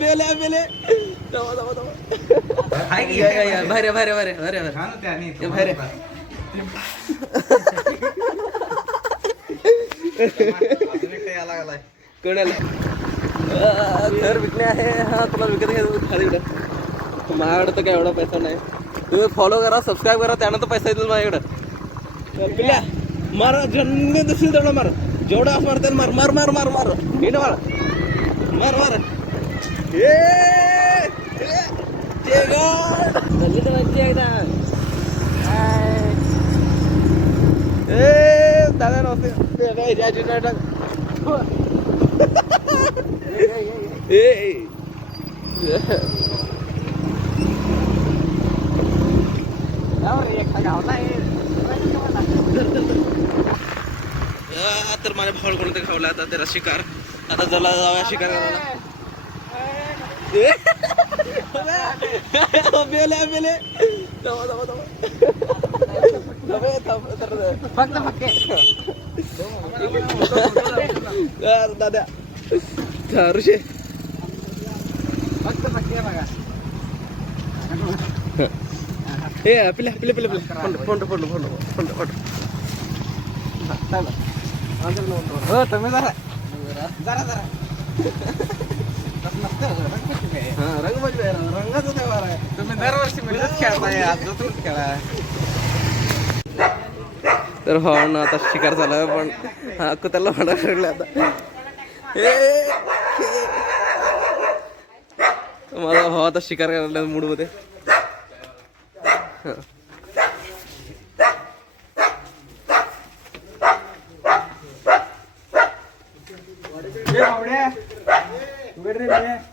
मेले मेले. भारे भारे भारे भारे भारे. हे आलाय कोणाला? घर विकणे आहे. हा तुला विकत घ्यायचं खाली विकत माझ्याकडे तर काय एवढा पैसा नाही? तुम्ही फॉलो करा सबस्क्राईब करा त्यानंतर पैसा येतील माझ्याकडं. पिल्या मार जन्म दिसेल तेवढं मार. जेवढं असं मारतात मार मार मार मार. मार ना मार. मार मार. दादा नव्हते तर माझ्या भाऊ कोणते खावला आता त्याला शिकार. आता जला जाऊया शिकार करायला. ए, मेले मेले दमा दमा दमा दमा, थांब, तर- फक्त फक्के यार, दादा हा, ऋषी फक्त फक्के बघा ए पिले पिले पिले पिले phone phone phone phone phone phone हो तुम्ही जरा जरा जरा हा आहे, रंगाचा त्योहार आहे. तुम्ही दरवर्षी मिळत खेळताय आज जतून खेळा. तर भावांना आता शिकार झाला पण हा कुत्याला भाडा लागले आता. ए, माझा भाव आता शिकार करायला Gracias.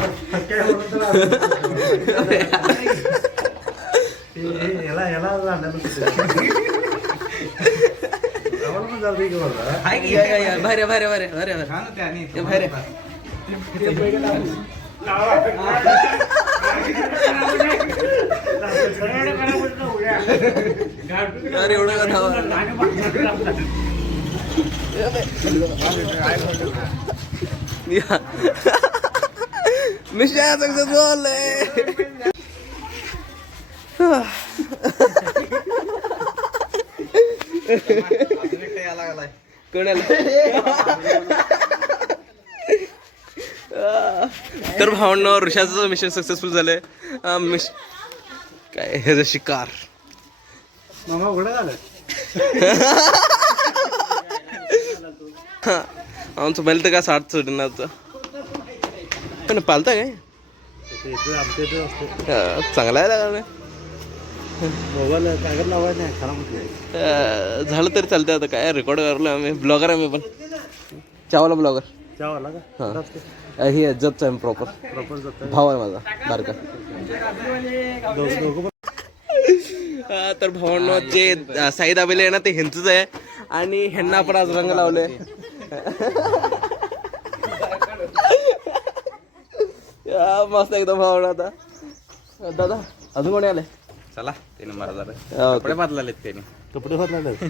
या या भारे भारे भारे भारे भारे बाहेर अरे एवढं का धावा या. मिशन सक्सेसफुल कोणाला तर भावना ऋषाचं मिशन सक्सेसफुल झालंय. मिश काय ह्याचं शिकार. मामा उघडं झालं. हा, आमचं बैल तर काय साठ सोडणार पण पालता काय? चांगला आहे झालं तरी चालतंय आता काय रेकॉर्ड करलो आम्ही ब्लॉगर मी पण. चावला ब्लॉगर हा. हे जपचं आहे प्रॉपर भाव आहे माझा बारका. तर भावांनो जे साई दाबेले आहे ना ते ह्यांचंच आहे. आणि ह्यांना आपण आज रंग लावले. या, मस्त एकदम भावना आता. दादा अजून कोणी आले चला त्याने मारा झालं हा, कपडे बदलालेत त्याने कपडे बदलायला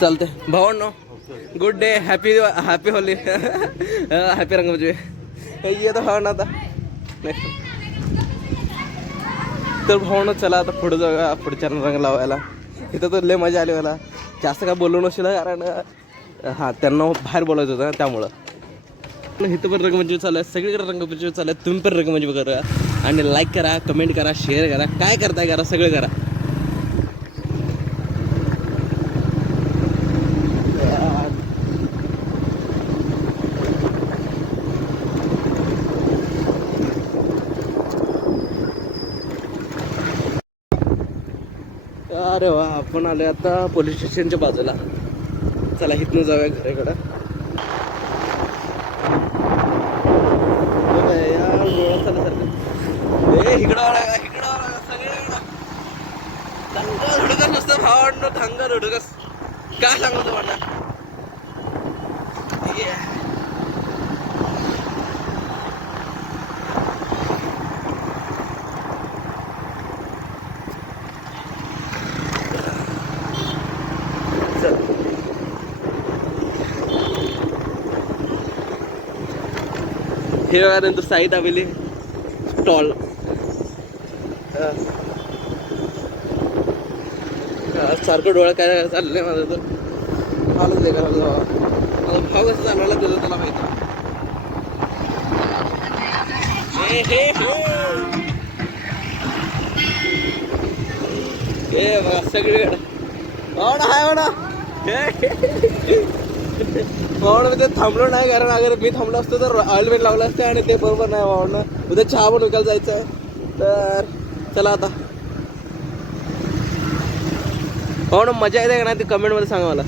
चालते भावांनो good day happy happy Holi happy Rangpanchami येतो भावना आता. तर भावना चला आता पुढे जाऊया पुढच्या रंग लावायला. इथं तर लय मजा आली मला. जास्त काय बोललो नसेल कारण हां त्यांना बाहेर बोलायचं होतं ना त्यामुळं. इथं पण रंगमंच चालू आहे. सगळीकडे रंगमंच चालू आहे. तुम्ही पण रंगमंच करा आणि लाईक करा कमेंट करा शेअर करा. काय करताय करा? सगळं करा. अरे वा आपण आले आता पोलीस स्टेशनच्या बाजूला. चला इथनं जाऊया घराकडं. नुसतं भावांनो दंगा धुडकस काय सांगू तुम्हाला Yeah. चल. हे बघा नंतर साई दाबेली स्टॉल सारखं डोळा काय चाललंय माझं तर. हालच दे माझा भाव कसं चालवला तुझं त्याला माहिती हे, बघा सगळीकडे. हो ना हाय हो ना मी ते थांबलो नाही कारण अगर मी थांबलो असतो तर ऑइल पेंट लावलं असतं आणि ते बरोबर नाही भावना. उद्या चहा पण विकायला जायचं आहे. तर चला आता. पाहुणं मजा येते का नाही ते कमेंटमध्ये सांगा मला.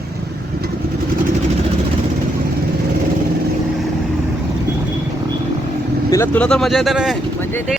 तिला तुला तर मजा येते ना मजा येते.